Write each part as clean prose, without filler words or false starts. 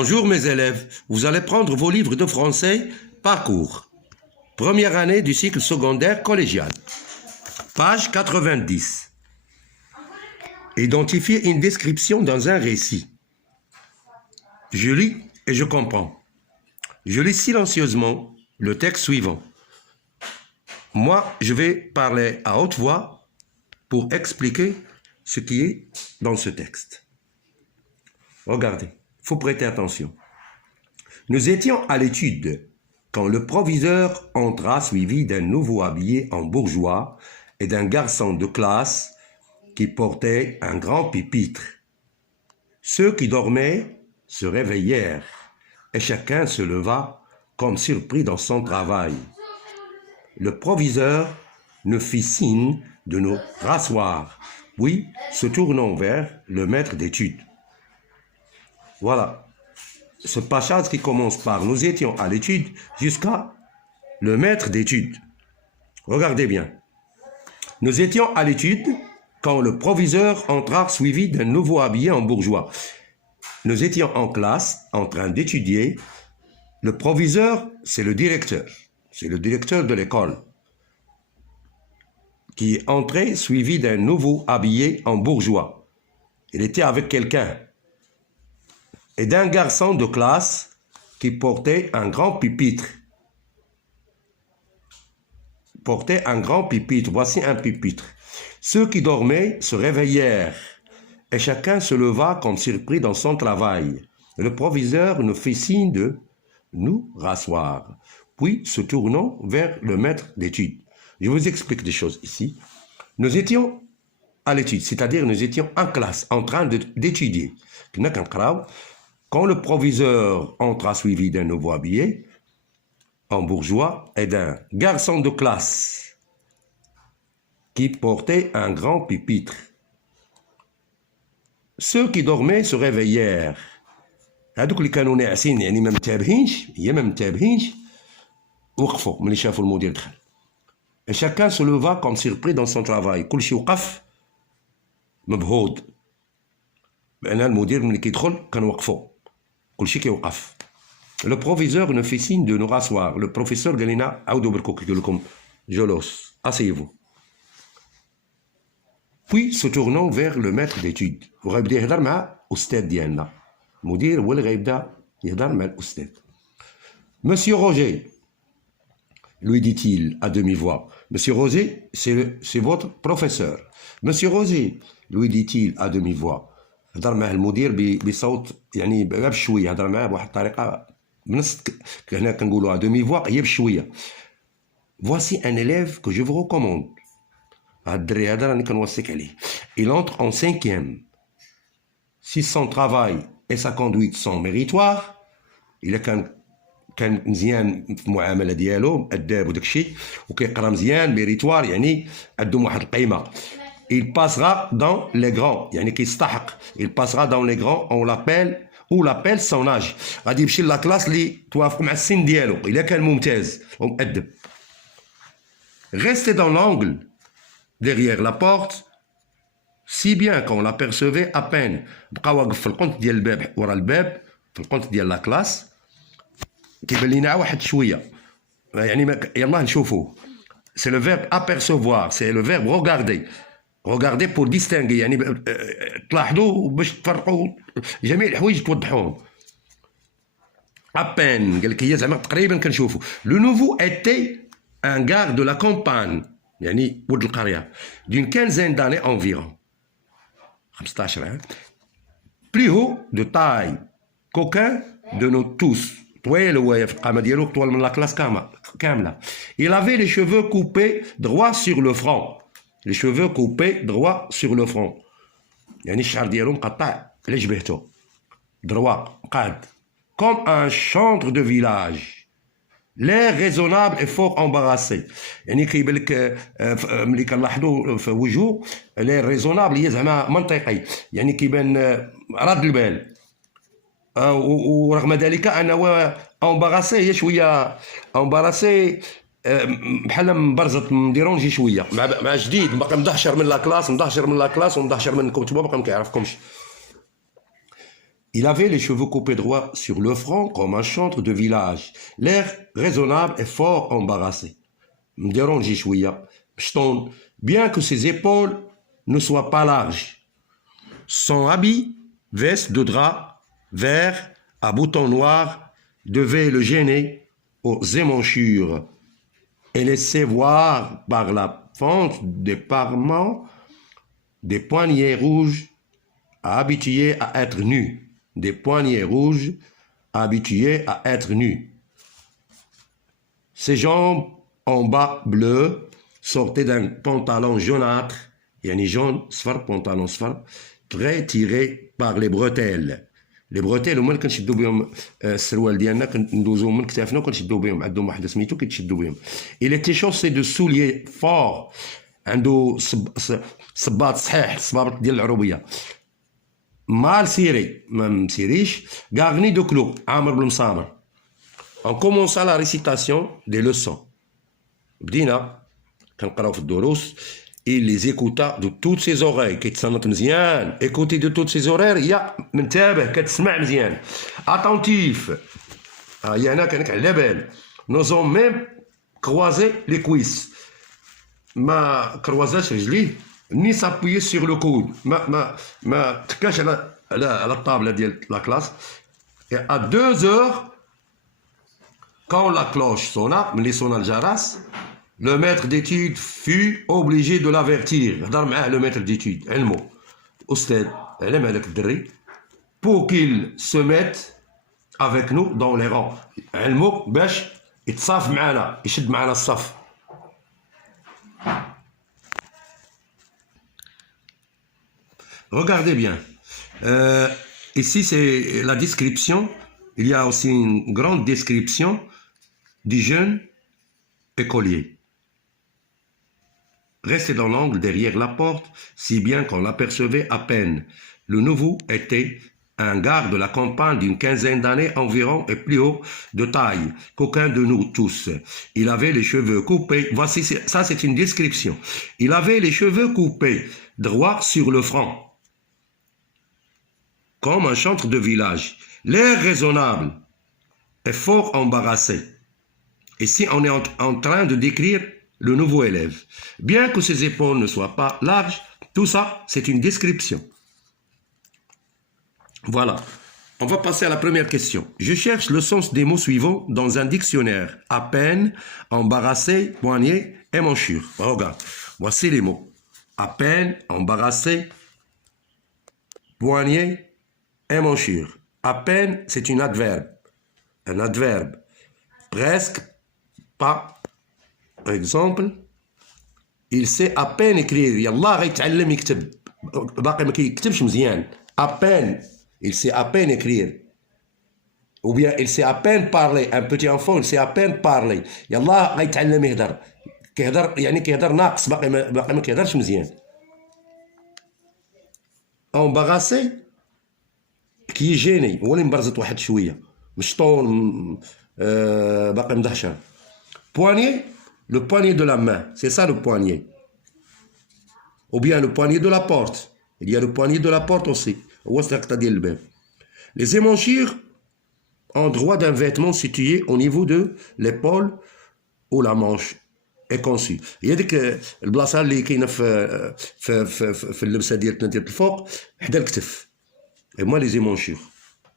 Bonjour mes élèves, vous allez prendre vos livres de français Parcours. Première année du cycle secondaire collégial. Page 90. Identifiez une description dans un récit. Je lis et je comprends. Je lis silencieusement le texte suivant. Moi, je vais parler à haute voix pour expliquer ce qui est dans ce texte. Regardez, il faut prêter attention. Nous étions à l'étude quand le proviseur entra suivi d'un nouveau habillé en bourgeois et d'un garçon de classe qui portait un grand pupitre. Ceux qui dormaient se réveillèrent et chacun se leva comme surpris dans son travail. Le proviseur nous fit signe de nous rasseoir, puis se tournant vers le maître d'études. Voilà, ce passage qui commence par « Nous étions à l'étude » jusqu'à le maître d'études. Regardez bien. Nous étions à l'étude quand le proviseur entra suivi d'un nouveau habillé en bourgeois. Nous étions en classe en train d'étudier. Le proviseur, c'est le directeur. C'est le directeur de l'école qui est entré suivi d'un nouveau habillé en bourgeois. Il était avec quelqu'un. Et d'un garçon de classe qui portait un grand pupitre. Portait un grand pupitre. Voici un pupitre. Ceux qui dormaient se réveillèrent et chacun se leva comme surpris dans son travail. Le proviseur nous fit signe de nous rasseoir, puis se tournant vers le maître d'études. Je vous explique des choses ici. Nous étions à l'étude, c'est-à-dire nous étions en classe, en train d'étudier. Quand le proviseur entra suivi d'un nouveau habillé, en bourgeois, et d'un garçon de classe qui portait un grand pupitre. Ceux qui dormaient se réveillèrent. هذوك اللي كانوا ناعسين يعني ما متابهينش وقفوا ملي شافوا المدير دخل. Et chacun se leva comme surpris dans son travail. كل شيء وقف مبهوض. بأن المدير ملي كيدخل كانوا وقفوا. كل شيء كيوقف. Le proviseur nous fait signe de nous rasseoir. Le professeur قال لنا عاودوا بركو كيقول لكم جلوس. Asseyez-vous. Puis se tournant vers le maître d'études. وغيبدا يهضر مع أستاذ ديالنا. المدير هو اللي غيبدا يهضر مع الأستاذ. Monsieur Roger, lui dit-il à demi-voix. Monsieur Roger, c'est votre professeur. Monsieur Roger, lui dit-il à demi-voix. هضر معه المدير بصوت يعني بشويه هضر معه بواحد الطريقه بنص هنا كنقولوا à demi-voix هي بشويه. Voici un élève que je vous recommande. هاد الدري هذا راني كنوصيك عليه. Il entre en 5e. Si son travail et sa conduite sont méritoires, إلا كان مزيان في المعامله ديالو مؤدب وداك الشيء وكيقرا مزيان ميريتوار يعني عندهم واحد القيمه. Il passera dans les grands يعني كيستحق. Il passera dans les grands on l'appelle ou l'appelle son âge. غادي يمشي لا كلاس اللي توافق مع السن ديالو الا كان ممتاز ومؤدب. Restez dans l'angle derrière la porte si bien qu'on l'apercevait à peine. بقى واقف في القنت ديال الباب ورا الباب في القنت ديال لا كلاس كيبان لينا واحد شويه يعني يلاه نشوفوه. C'est le verbe apercevoir, c'est le verbe regarder. Regarder pour distinguer يعني تلاحظوا باش تفرقوا جميع الحوايج توضحوهم. À peine قال لك هي زعما تقريبا كنشوفوا. Le nouveau était un gars de la campagne يعني ولد القريه d'une quinzaine d'années environ. 15 عام. Plus haut de taille qu'aucun de nous tous. طويل هو في القامه ديالو طوال من لا كلاس كامله. Il avait les cheveux coupés droit sur le front. Les cheveux coupés droit sur le front. يعني الشعر ديالو مقطع على جبهته. droit قاد. Comme un chantre de village. L'air raisonnable et fort embarrassé. يعني كيبان لك ملي كنلاحظوا في وجهه l'air raisonnable هي زعما منطقي يعني كيبان راد البال. ورغم ذلك انه امباراسي هي شويه امباراسي بحال مبرزط مديرونجي شويه مع جديد باقي مدهشر من لا كلاس ومدهشر منكم نتوما باقي ما كيعرفكمش. Il avait les cheveux coupés droits sur le front comme un chantre de village. L'air raisonnable et fort embarrassé. Me dérange chouïa. Ch'ton, bien que ses épaules ne soient pas larges. Son habit, veste de drap, vert, à boutons noirs, devait le gêner aux émanchures et laisser voir par la fente des parements des poignets rouges habitués à être nus. Des poignets rouges habitués à être nus. Ses jambes en bas bleus sortaient d'un pantalon jaunâtre, yani jaune, sfar, pantalon sfar, très tiré par les bretelles. Les bretelles هما اللي كنشدو بهم السروال ديالنا كندوزو من كتافنا وكنشدو بهم عندهم واحد سميتو كيتشدو بهم. Il était chaussé de souliers forts. عنده صباط صحيح الصبابط ديال العروبيه. مال سيري ما مسيريش garni de clous عامر بالمسامر. On commença la récitation des leçons. بدينا كنقراو في الدروس. Il les écouta de toutes ses oreilles. كيتصنت مزيان. Écouter de toutes ses oreilles يا منتبه كتسمع مزيان. Attentif. هي هنا كانك على بال. Nous avons même croisé les cuisses. ما كروازاش رجليه ni s'appuyer sur le coude. ما تكاش على الطابله ديال لا كلاس. Et à 2 heures, quand la cloche sonna, ملي صونا الجرس, le maître d'études fut obligé de l'avertir. هضر معاه le maître d'études علمو أستاذ علم هذاك الدري pour qu'il se mette avec nous dans les rangs. علمو باش يتصاف معنا يشد معنا الصف. Regardez bien. Ici, c'est la description. Il y a aussi une grande description du jeune écolier. Restait dans l'angle derrière la porte, si bien qu'on l'apercevait à peine. Le nouveau était un gars de la campagne d'une quinzaine d'années environ et plus haut de taille qu'aucun de nous tous. Il avait les cheveux coupés. Voici, ça c'est une description. Il avait les cheveux coupés droit sur le front, comme un chantre de village. L'air raisonnable est fort embarrassé. Ici, on est en train de décrire le nouveau élève. Bien que ses épaules ne soient pas larges, tout ça, c'est une description. Voilà. On va passer à la première question. Je cherche le sens des mots suivants dans un dictionnaire. À peine, embarrassé, poignet, émanchure. Regarde. Voici les mots. À peine, embarrassé, poignet, émanchure. À peine, c'est un adverbe. Un adverbe. Presque, pas. Par exemple, il sait à peine écrire. يلا غيتعلم يكتب. باقي ما كيكتبش مزيان. À peine, il sait à peine écrire. Ou bien il sait à peine parler. Un petit enfant, il sait à peine parler. يلا غيتعلم يهدر. كيهدر يعني كيهدر ناقص باقي ما كيهدرش مزيان. Embarrassé, qui est gêné. هو اللي مبرزط واحد شويه. مشطون باقي مدهشان. Poignet, le poignet de la main, c'est ça le poignet. Ou bien le poignet de la porte. Il y a le poignet de la porte aussi. Les émanchures en droit d'un vêtement situé au niveau de l'épaule ou la manche est conçu. هي ديك البلاصه اللي كاينه في اللبسه ديالنا ديال الفوق حدا الكتف. Et moi les émanchures.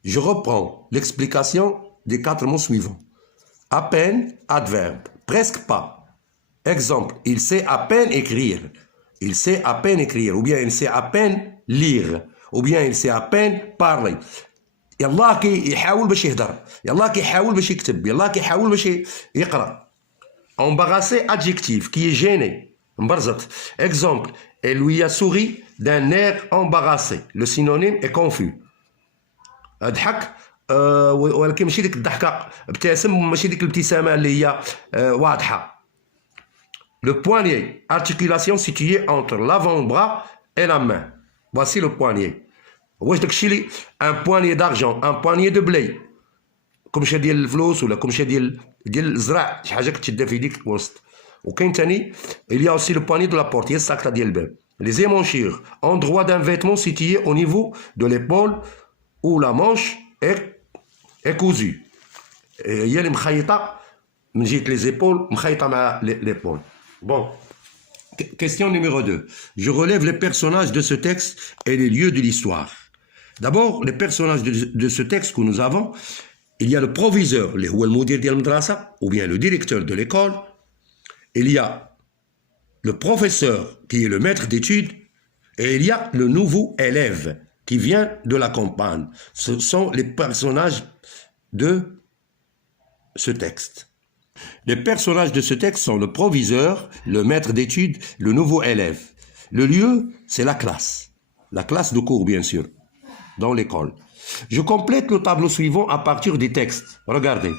Je reprends l'explication des 4 mots suivants. À peine, adverbe. Presque pas. Exemple, il sait à peine écrire. Il sait à peine écrire. Ou bien il sait à peine lire. Ou bien il sait à peine parler. يلا كيحاول باش يهدر. يلا كيحاول باش يكتب. يلا كيحاول باش يقرا. Embarrassé, adjectif, qui est gêné. مبرزط. Exemple, elle lui a souri d'un air embarrassé. Le synonyme est confus. ضحك ولكن ماشي ديك الضحكه ابتسم ماشي ديك الابتسامه اللي هي واضحه. Le poignet, articulation située entre l'avant-bras et la main. Voici le poignet. واش داكشي اللي un poignet d'argent, un poignet de blé. كمشه ديال الفلوس ولا كمشه ديال الزرع شي حاجه كتشدها في يديك الوسط. وكاين ثاني il y a aussi le poignet de la porte, هي الساكله ديال الباب. Les émanchures, endroit d'un vêtement situé au niveau de l'épaule où la manche est cousue. Il y a les mkhaïta, les épaules, mkhaïta l'épaule. Bon. Question numéro 2. Je relève les personnages de ce texte et les lieux de l'histoire. D'abord, les personnages de ce texte que nous avons, il y a le proviseur, ou bien le directeur de l'école. Il y a le professeur qui est le maître d'études. Et il y a le nouveau élève qui vient de la campagne. Ce sont les personnages de ce texte. Les personnages de ce texte sont le proviseur, le maître d'études, le nouveau élève. Le lieu, c'est la classe de cours bien sûr, dans l'école. Je complète le tableau suivant à partir des textes. Regardez.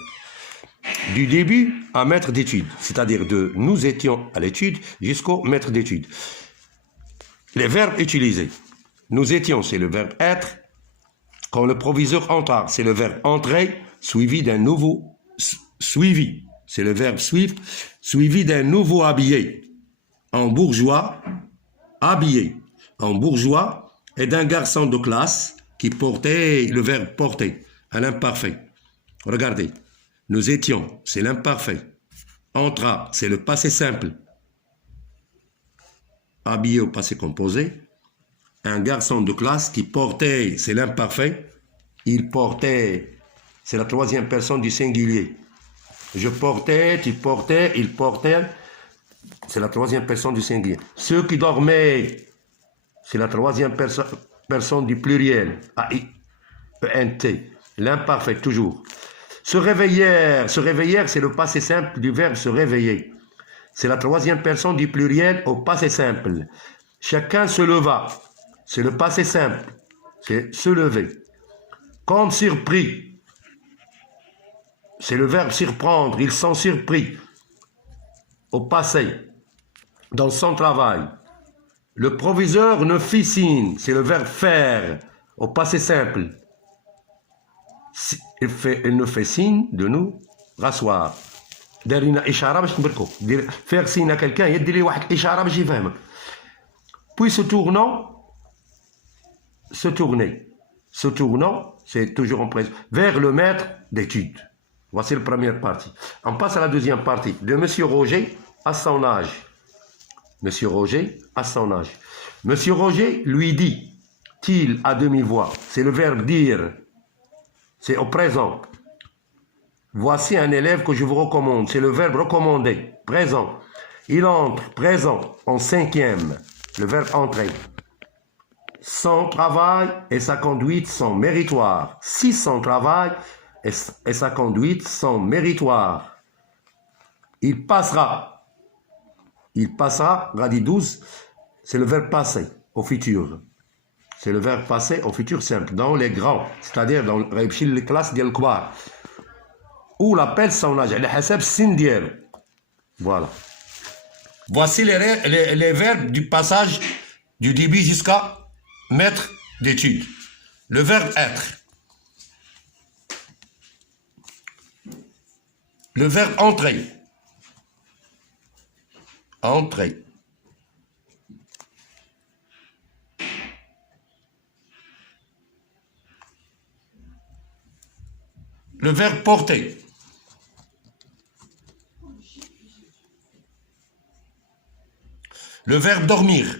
Du début à maître d'études, c'est-à-dire de nous étions à l'étude jusqu'au maître d'études. Les verbes utilisés. Nous étions, c'est le verbe être. Quand le proviseur entra, c'est le verbe entrer, suivi d'un nouveau suivi. C'est le verbe suivre, suivi d'un nouveau habillé. En bourgeois, habillé. En bourgeois et d'un garçon de classe qui portait le verbe porter, à l'imparfait. Regardez. Nous étions, c'est l'imparfait. Entra, c'est le passé simple. Habillé au passé composé. Un garçon de classe qui portait, c'est l'imparfait. Il portait, c'est la troisième personne du singulier. Je portais, tu portais, il portait, c'est la troisième personne du singulier. Ceux qui dormaient, c'est la troisième personne du pluriel. A-I-E-N-T. L'imparfait, toujours. Se réveillèrent, c'est le passé simple du verbe se réveiller. C'est la troisième personne du pluriel au passé simple. Chacun se leva. C'est le passé simple. C'est se lever. Comme surpris. C'est le verbe surprendre. Ils sont surpris. Au passé. Dans son travail. Le proviseur ne fit signe. C'est le verbe faire. Au passé simple. Il ne fait signe de nous rasseoir. Faire signe à quelqu'un, puis se tournant, c'est toujours en présent, vers le maître d'études. Voici la première partie. On passe à la deuxième partie. De Monsieur Roger à son âge. Monsieur Roger à son âge. Monsieur Roger lui dit-il à demi-voix. C'est le verbe dire. C'est au présent. Voici un élève que je vous recommande. C'est le verbe recommander. Présent. Il entre, présent, en cinquième. Le verbe entrer. Son travail et sa conduite sont méritoires. Si son travail et sa conduite sont méritoires. Il passera. Il passera, Radi 12, c'est le verbe passer au futur. C'est le verbe passer au futur simple, dans les grands, c'est-à-dire dans les classes de l'Kbar. Ou l'appelle son âge, le hasab sindier. Voilà. Voici les verbes du passage du début jusqu'à maître d'études. Le verbe être. Le verbe entrer. Entrer. Le verbe porter. Le verbe dormir.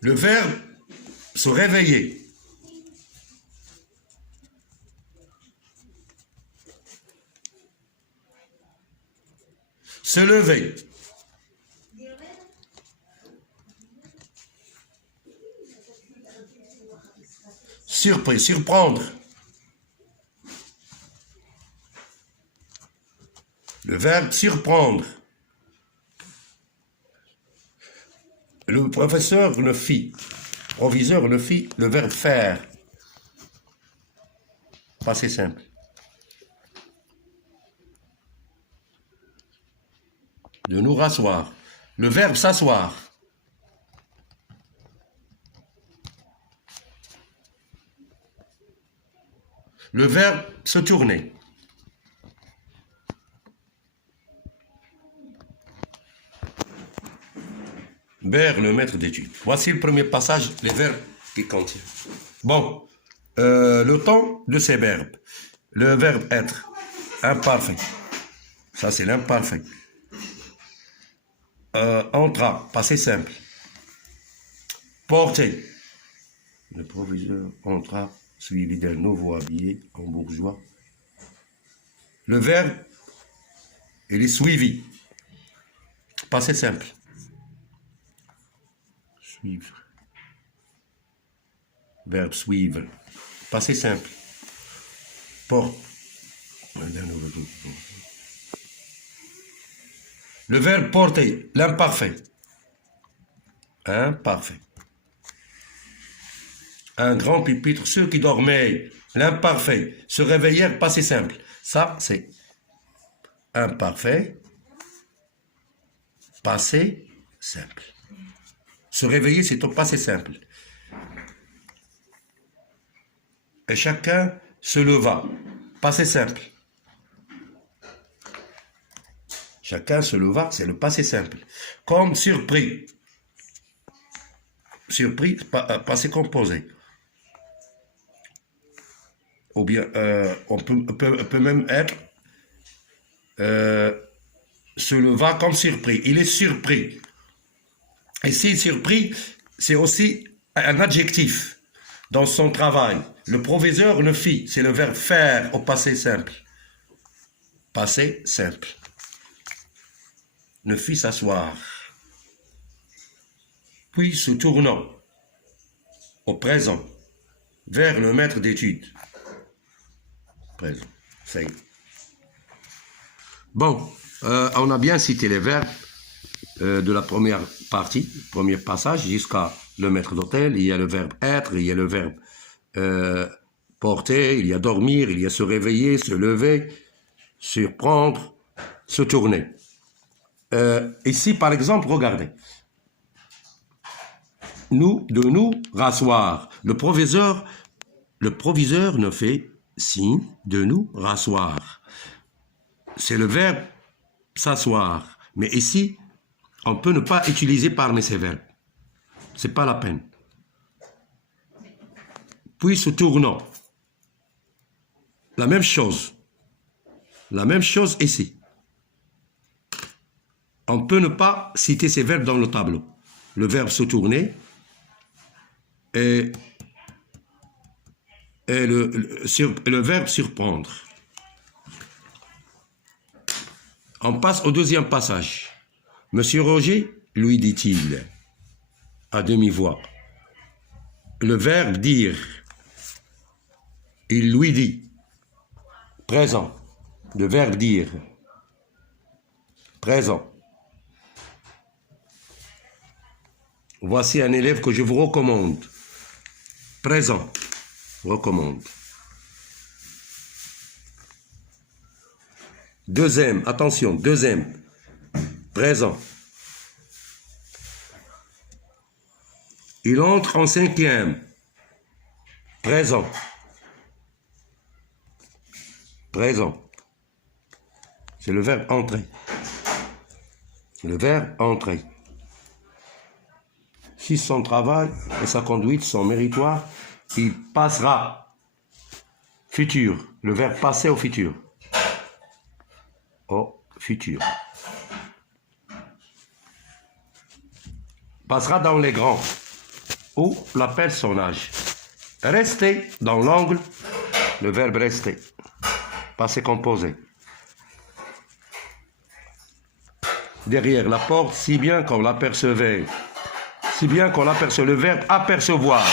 Le verbe se réveiller. Se lever. Surpris, surprendre. Le verbe surprendre. Le professeur le fit. Le proviseur le fit. Le verbe faire. Passé simple. De nous rasseoir. Le verbe s'asseoir. Le verbe se tourner. vers le maître d'étude. Voici le premier passage, les verbes qui contiennent. Bon, le temps de ces verbes. Le verbe être, imparfait. Ça, c'est l'imparfait. Entra, passé simple. Porter. Le proviseur entra, suivi d'un nouveau habillé en bourgeois. Le verbe, il est suivi. Passé simple. Suivre. Verbe suivre. Passé simple. Porte. Le verbe porter, l'imparfait. Imparfait. Un grand pupitre, ceux qui dormaient, l'imparfait, se réveillèrent, passé simple. Ça, c'est imparfait, passé simple. Se réveiller, c'est au passé simple. Et chacun se leva, passé simple. Chacun se leva, c'est le passé simple. Comme surpris. Surpris, passé composé. Ou bien, on peut même être se leva comme surpris. Il est surpris. Et si surpris, c'est aussi un adjectif dans son travail. Le proviseur le fit, c'est le verbe faire au passé simple. Passé simple. Ne fit s'asseoir. Puis se tournant au présent vers le maître d'étude. Présent. Ça y est. Bon, on a bien cité les verbes de la première partie, premier passage, jusqu'à le maître d'hôtel. Il y a le verbe être, il y a le verbe porter, il y a dormir, il y a se réveiller, se lever, surprendre, se tourner. Ici, par exemple, regardez. De nous rasseoir. Le proviseur ne fait signe de nous rasseoir. C'est le verbe s'asseoir. Mais ici, on peut ne pas utiliser parmi ces verbes. C'est pas la peine. Puis se tournant. La même chose. La même chose ici. On peut ne pas citer ces verbes dans le tableau. Le verbe se tourner et le verbe surprendre. On passe au deuxième passage. Monsieur Roger, lui dit-il, à demi-voix. Le verbe dire. Il lui dit. Présent. Le verbe dire. Présent. Voici un élève que je vous recommande. Présent. Recommande. Deuxième, attention, deuxième. Présent. Il entre en cinquième. Présent. Présent. C'est le verbe entrer. Le verbe entrer. Si son travail et sa conduite sont méritoires, il passera. Futur. Le verbe passer au futur. Au futur. Passera dans les grands. Ou la personnage. Rester dans l'angle. Le verbe rester. Passé composé. Derrière la porte, si bien qu'on l'apercevait. Si bien qu'on aperçoit le verbe apercevoir.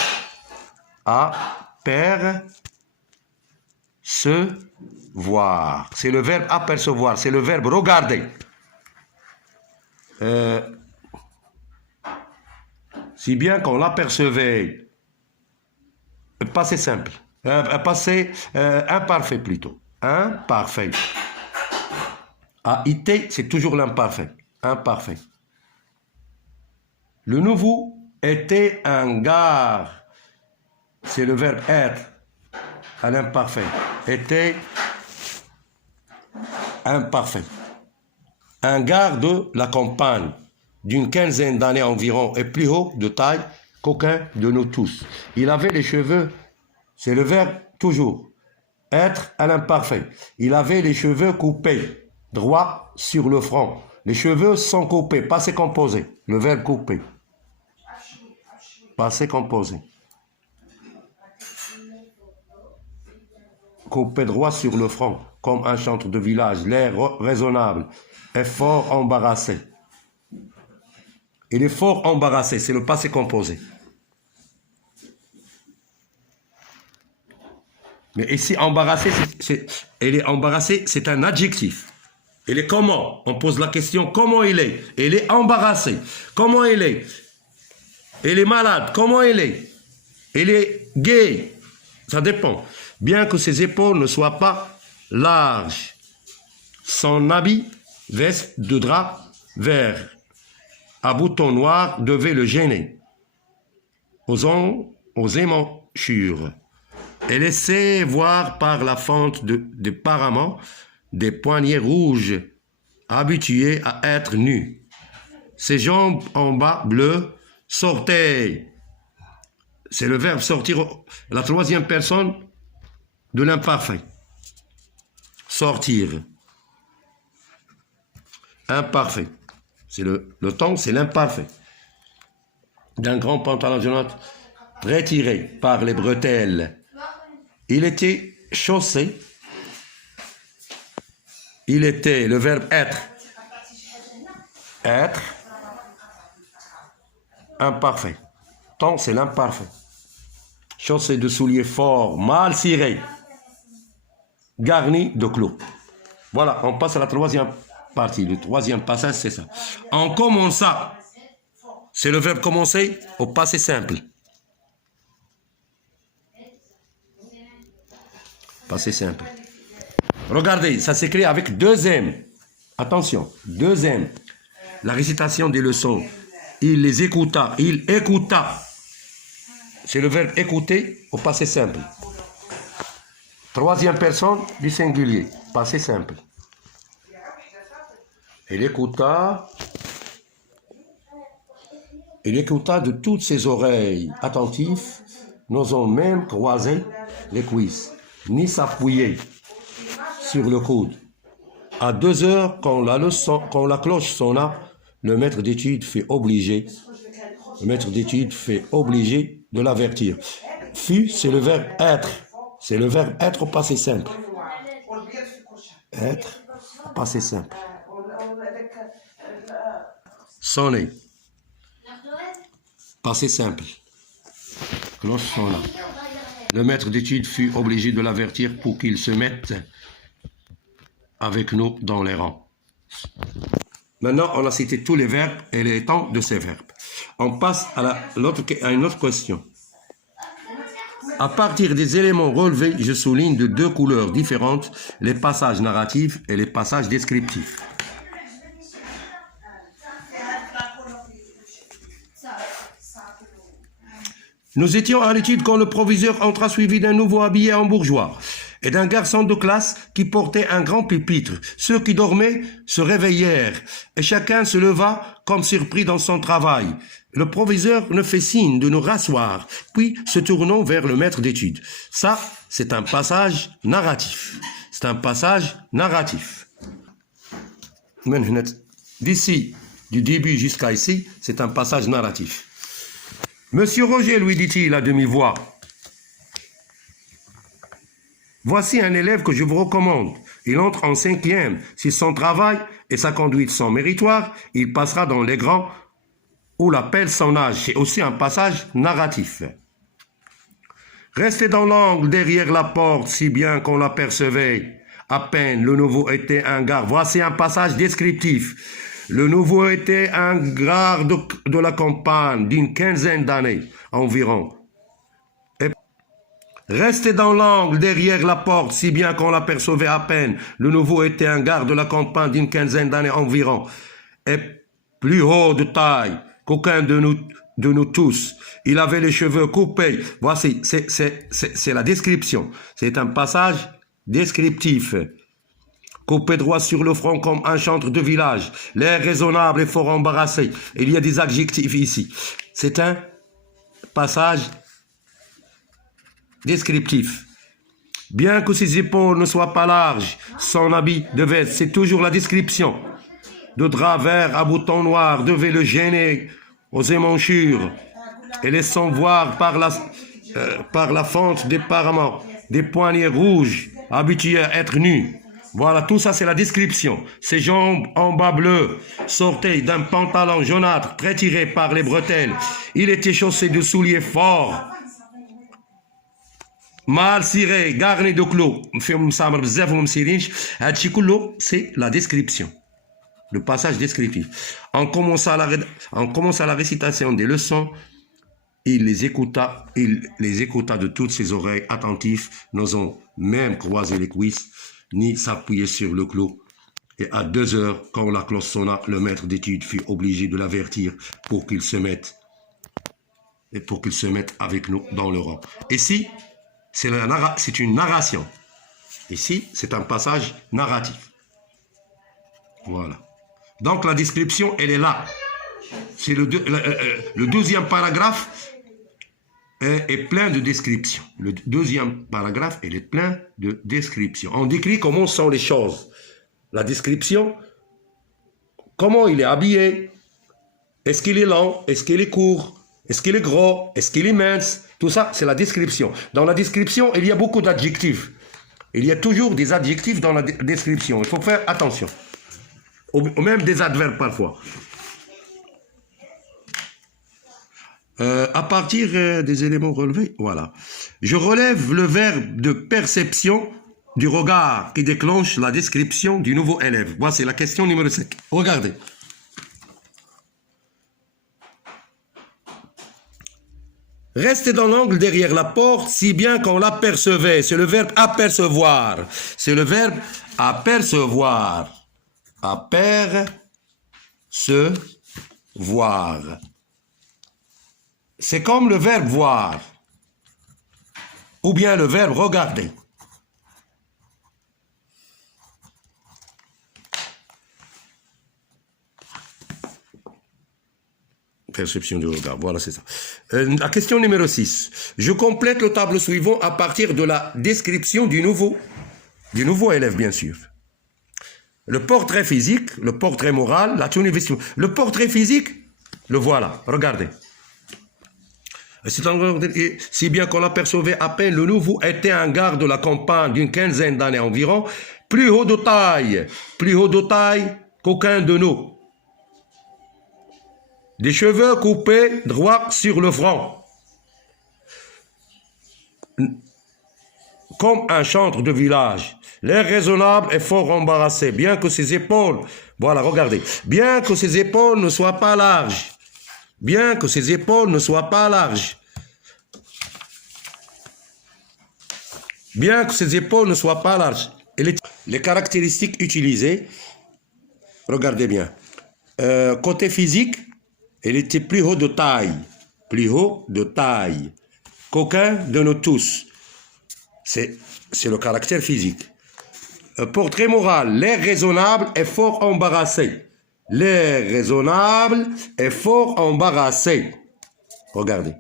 Apercevoir. C'est le verbe apercevoir. C'est le verbe regarder. Si bien qu'on l'apercevait. Passé simple. Passé imparfait plutôt. Imparfait. AIT, c'est toujours l'imparfait. Imparfait. Le nouveau était un gare. C'est le verbe être. À l'imparfait. Était imparfait. Un gare de la campagne. d'une quinzaine d'années environ et plus haut de taille qu'aucun de nous tous. Il avait les cheveux, c'est le verbe toujours, être à l'imparfait. Il avait les cheveux coupés, droit sur le front. Les cheveux sont coupés, passé composé. Le verbe couper. Passé composé. Coupé droit sur le front, comme un chantre de village, l'air raisonnable est fort embarrassé. Il est fort embarrassé, c'est le passé composé. Mais ici, embarrassé, il est embarrassé, c'est un adjectif. Il est comment? On pose la question, comment il est? Il est embarrassé. Comment il est? Il est malade. Comment il est? Il est gai. Ça dépend. Bien que ses épaules ne soient pas larges. Son habit, veste de drap vert, à boutons noirs, devait le gêner. Aux émanchures. Et laissait voir par la fente des paraments des poignets rouges, habitués à être nus. Ses jambes en bas bleues sortaient. C'est le verbe sortir, la troisième personne de l'imparfait. Sortir. Imparfait. C'est le temps, c'est l'imparfait. D'un grand pantalon de note retiré par les bretelles. Il était chaussé. Il était, le verbe être. Être. Imparfait. Temps, c'est l'imparfait. Chaussé de souliers forts, mal cirés. Garni de clous. Voilà, on passe à la troisième partie. Le troisième passage, c'est ça. On commença. C'est le verbe commencer au passé simple. Passé simple. Regardez, ça s'écrit avec deux M. Attention, deux M. La récitation des leçons. Il les écouta. Il écouta. C'est le verbe écouter au passé simple. Troisième personne du singulier. Passé simple. Il écouta. Il écouta de toutes ses oreilles attentifs, n'osant même croiser les cuisses, ni s'appuyer sur le coude. À 2 heures, quand la cloche sonna, le maître d'études fut obligé de l'avertir. Fut, c'est le verbe être. C'est le verbe être au passé simple. Être au passé simple. Sonner. Passé simple. Cloche sonna. Le maître d'études fut obligé de l'avertir pour qu'il se mette avec nous dans les rangs. Maintenant, on a cité tous les verbes et les temps de ces verbes. On passe à une autre question. À partir des éléments relevés, je souligne de 2 couleurs différentes les passages narratifs et les passages descriptifs. Nous étions à l'étude quand le proviseur entra suivi d'un nouveau habillé en bourgeois et d'un garçon de classe qui portait un grand pupitre. Ceux qui dormaient se réveillèrent et chacun se leva comme surpris dans son travail. Le proviseur nous fait signe de nous rasseoir, puis se tournant vers le maître d'études. Ça, c'est un passage narratif. C'est un passage narratif. D'ici, du début jusqu'à ici, c'est un passage narratif. Monsieur Roger, lui dit-il à demi-voix, voici un élève que je vous recommande. Il entre en 5e. Si son travail et sa conduite sont méritoires, il passera dans les grands où l'appelle son âge. C'est aussi un passage narratif. Restez dans l'angle derrière la porte, si bien qu'on l'apercevait. À peine, le nouveau était un gars. Voici un passage descriptif. Le nouveau était un gars de la campagne d'une quinzaine d'années environ. Restez dans l'angle derrière la porte, si bien qu'on l'apercevait à peine. Le nouveau était un gars de la campagne d'une quinzaine d'années environ, et plus haut de taille qu'aucun de nous tous. Il avait les cheveux coupés. Voici, c'est la description. C'est un passage descriptif. coupé droit sur le front comme un chantre de village, l'air raisonnable et fort embarrassé. Il y a des adjectifs ici. C'est un passage descriptif. Bien que ses épaules ne soient pas larges, son habit de veste, c'est toujours la description. De drap vert à boutons noirs devait le gêner aux émanchures et laissant voir par la fente des paraments des poignets rouges habitués à être nus. Voilà, tout ça c'est la description. Ses jambes en bas bleus sortaient d'un pantalon jaunâtre très tiré par les bretelles. Il était chaussé de souliers forts, mal ciré, garni de clous. C'est la description. Le passage descriptif. En commençant la récitation des leçons, il les écouta de toutes ses oreilles attentifs, n'osant même croiser les cuisses, ni s'appuyer sur le clou. Et à 2 heures, quand la cloche sonna, le maître d'études fut obligé de l'avertir pour qu'il se mette avec nous dans le rang. Ici, c'est une narration. Ici, c'est un passage narratif. Voilà. Donc la description, elle est là. C'est le 12e paragraphe est plein de descriptions. Le 2e paragraphe, il est plein de descriptions. On décrit comment sont les choses. La description, comment il est habillé, est-ce qu'il est long, est-ce qu'il est court, est-ce qu'il est gros, est-ce qu'il est mince, tout ça, c'est la description. Dans la description, il y a beaucoup d'adjectifs. Il y a toujours des adjectifs dans la description. Il faut faire attention. Ou même des adverbes parfois. À partir des éléments relevés, voilà. Je relève le verbe de perception du regard qui déclenche la description du nouveau élève. Voici la question numéro 5. Regardez. Restez dans l'angle derrière la porte si bien qu'on l'apercevait. C'est le verbe apercevoir. C'est le verbe apercevoir. Apercevoir. C'est comme le verbe voir ou bien le verbe regarder. Perception du regard, voilà, c'est ça. La question numéro 6. Je complète le tableau suivant à partir de la description du nouveau élève, bien sûr. Le portrait physique, le portrait moral, la tenue vestimentaire. Le portrait physique, le voilà, regardez. Si bien qu'on l'apercevait à peine, le nouveau était un gars de la campagne d'une quinzaine d'années environ, plus haut de taille qu'aucun de nous. Des cheveux coupés droit sur le front, comme un chantre de village. L'air raisonnable et fort embarrassé, bien que ses épaules, voilà, regardez, bien que ses épaules ne soient pas larges, bien que ses épaules ne soient pas larges, bien que ses épaules ne soient pas larges. Et les caractéristiques utilisées, regardez bien, côté physique, il était plus haut de taille qu'aucun de nous tous. C'est le caractère physique. Portrait moral, l'air raisonnable est fort embarrassé. L'air raisonnable est fort embarrassé. Regardez.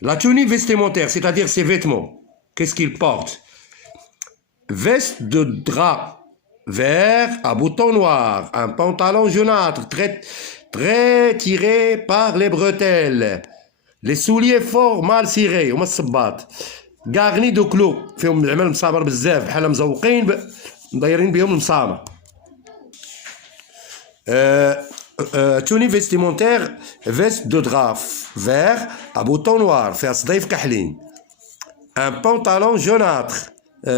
La tenue vestimentaire, c'est-à-dire ses vêtements, qu'est-ce qu'il porte? Veste de drap vert à boutons noirs, un pantalon jaunâtre très tiré par les bretelles, les souliers fort mal cirés, garnis de clous, فيهم العمل مسامر بزاف بحال مزوقين مدايرين بهم المسامر. Tenue vestimentaire, veste de drap vert à boutons noirs, فيها صديف كحلين. Un pantalon jaunâtre,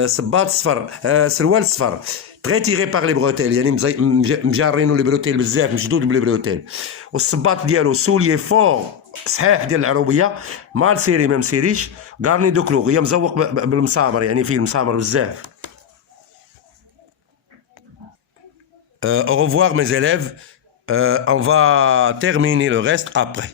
صباط صفر, سروال صفر. Très tiré par les bretelles, يعني مجارينو لي بروتيل بزاف مشدود بلي بروتيل. والصباط ديالو سوليي فور صحيح ديال العروبيه مال سيري ما مسيريش غارني دو كلو هي مزوق بالمسامر يعني فيه المسامر بزاف. Au revoir mes élèves, on va terminer le reste après.